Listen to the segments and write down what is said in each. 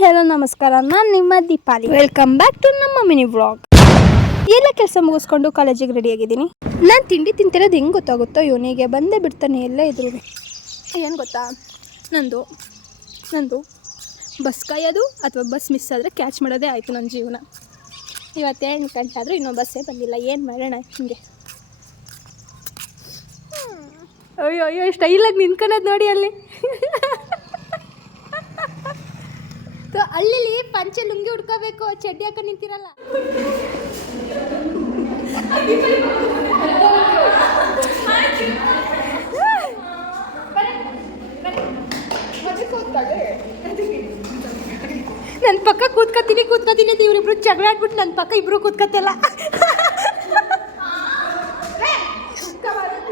Hello ನಮಸ್ಕಾರ, ನಾನು ನಿಮ್ಮ ದೀಪಾಲಿ. ವೆಲ್ಕಮ್ ಬ್ಯಾಕ್ ಟು ನಮ್ಮ ಮಿನಿ ವ್ಲಾಗ್. ಎಲ್ಲ ಕೆಲಸ ಮುಗಿಸ್ಕೊಂಡು ಕಾಲೇಜಿಗೆ ರೆಡಿಯಾಗಿದ್ದೀನಿ. ನಾನು ತಿಂಡಿ ತಿಂತಿರೋದು ಹೆಂಗೆ ಗೊತ್ತಾಗುತ್ತೋ ಇವನಿಗೆ ಬಂದೇ ಬಿಡ್ತಾನೆ ಎಲ್ಲ ಇದ್ರು. ಏನು ಗೊತ್ತಾ, ನಂದು ಬಸ್ ಕಾಯೋದು ಅಥವಾ ಬಸ್ ಮಿಸ್ ಆದರೆ ಕ್ಯಾಚ್ ಮಾಡೋದೇ ಆಯಿತು ನನ್ನ ಜೀವನ. ಇವತ್ತು 8 ಗಂಟೆ ಆದರೂ ಇನ್ನೂ ಬಸ್ಸೇ ಬಂದಿಲ್ಲ. ಏನು ಮಾಡೋಣ ಹಿಂಗೆ. ಅಯ್ಯೋ ಸ್ಟೈಲಾಗಿ ನಿಂತ್ಕೊಳ್ಳೋದು ನೋಡಿ ಅಲ್ಲಿ. ಹಳ್ಳಿಲಿ ಪಂಚೆ ಲುಂಗಿ ಹುಡ್ಕೋಬೇಕು, ಚಡ್ಡಿ ಹಾಕ ನಿಂತಿರಲ್ಲ. ನನ್ನ ಪಕ್ಕ ಕೂತ್ಕೊತೀನಿ ಅಂತ ಇವರಿಬ್ರು ಜಗಳ ಆಡ್ಬಿಟ್ಟು ನನ್ನ ಪಕ್ಕ ಇಬ್ರು ಕೂತ್ಕೊತಲ್ಲ.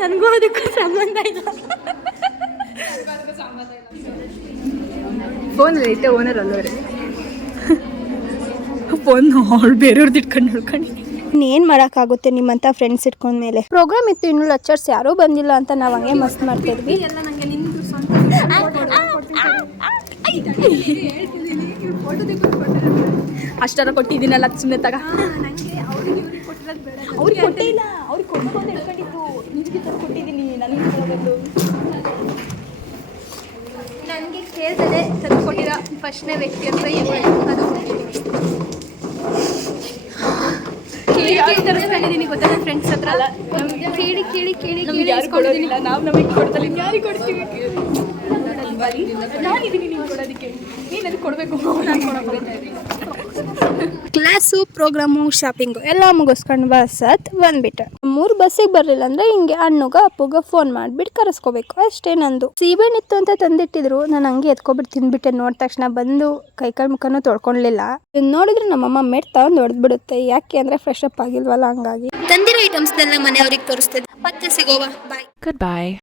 ನನಗೂ ಅದಕ್ಕೂ ಸಂಬಂಧ ಇಲ್ಲ. ಫೋನ್ ಐತೆ ಓನರ್ ಅಲ್ಲವ್ರೆ. ಫೋನ್ ಅವಳು ಬೇರೆಯವ್ರದ್ದು ಇಟ್ಕೊಂಡು ನೋಡ್ಕೊಂಡು ಇನ್ನೇನು ಮಾಡೋಕ್ಕಾಗುತ್ತೆ ನಿಮ್ಮಂಥ ಫ್ರೆಂಡ್ಸ್ ಇಟ್ಕೊಂಡ್ಮೇಲೆ. ಪ್ರೋಗ್ರಾಮ್ ಇತ್ತು, ಇನ್ನೂ ಲೆಕ್ಚರ್ಸ್ ಯಾರೂ ಬಂದಿಲ್ಲ ಅಂತ ನಾವು ಹಂಗೆ ಮಸ್ತ್ ಮಾಡ್ತಿದ್ವಿ. ಅಷ್ಟರ ಕೊಟ್ಟಿದ್ದೀನಲ್ಲ ಸುಮ್ಮನೆ ತಗ. ಅವ್ರಿಗೆ ಕೊಟ್ಟೇ ಇಲ್ಲ, ಅವ್ರಿಗೆ ಕೊಟ್ಕೊಂಡು ಹೇಳ್ಕೊಂಡಿದ್ದು ನಿಮಗೆ ಕೊಟ್ಟಿದ್ದೀನಿ. ನನಗೆ ಕೇಳ್ತದೆ ತಂದು ಕೊಟ್ಟಿರೋ ಫಸ್ಟ್ನೇ ವ್ಯಕ್ತಿ ಅಂತ ಅದು ಕೇಳಿ ತರಿಸ್ಕೊಂಡಿದ್ದೀನಿ ಗೊತ್ತಾ ನನ್ನ ಫ್ರೆಂಡ್ಸ್ ಹತ್ರ. ಕೇಳಿ ಯಾರು ಕೊಡೋದಿಲ್ಲ, ನಾವು ನಮಗೆ ಕೊಡ್ತಲ್ಲ, ಯಾರಿಗೆ ಕೊಡ್ತೀವಿ? ನಾನಿದ್ದೀನಿ ನೀವು ಕೊಡೋದಕ್ಕೆ, ನೀನು ಅದಕ್ಕೆ ಕೊಡಬೇಕು. ನಾನು ಕೊಡೋಕೆ ಕ್ಲಾಸು, ಪ್ರೋಗ್ರಾಮು, ಶಾಪಿಂಗು ಎಲ್ಲ ಮುಗಿಸ್ಕೊಂಡು ಬಸ್ ಬಂದ್ಬಿಟ್ಟೆ. 3 ಬಸ್ಸಿಗೆ ಬರಲಿಲ್ಲ ಅಂದರೆ ಹಿಂಗೆ ಅಣ್ಣಗ ಅಪ್ಪಗ ಫೋನ್ ಮಾಡಿಬಿಟ್ಟು ಕರೆಸ್ಕೋಬೇಕು ಅಷ್ಟೇ. ನಂದು ಸೀಬೆಹಣ್ಣಿತ್ತು ಅಂತ ತಂದಿಟ್ಟಿದ್ರು, ನಾನು ಹಂಗೆ ಎತ್ಕೊಬಿಟ್ಟು ತಿಂದ್ಬಿಟ್ಟೆ. ನೋಡಿದ ತಕ್ಷಣ ಬಂದು ಕೈಕಾಲು ಮುಖನೂ ತೊಳ್ಕೊಳ್ಲಿಲ್ಲ. ನೋಡಿದ್ರೆ ನಮ್ಮಮ್ಮ ಮೆಟ್ ತಗೊಂಡು ಹೊಡೆದ್ಬಿಡುತ್ತೆ. ಯಾಕೆ ಅಂದರೆ ಫ್ರೆಶ್ ಅಪ್ ಆಗಿಲ್ವಲ್ಲ, ಹಂಗಾಗಿ ತಂದಿರೋ ಐಟಮ್ಸ್ನೆಲ್ಲ ಮನೆಯವ್ರಿಗೆ ತೋರಿಸ್ತದೆ. ಮತ್ತೆ ಸಿಗೋವಾ, ಬಾಯ್. ಗುಡ್ ಬಾಯ್.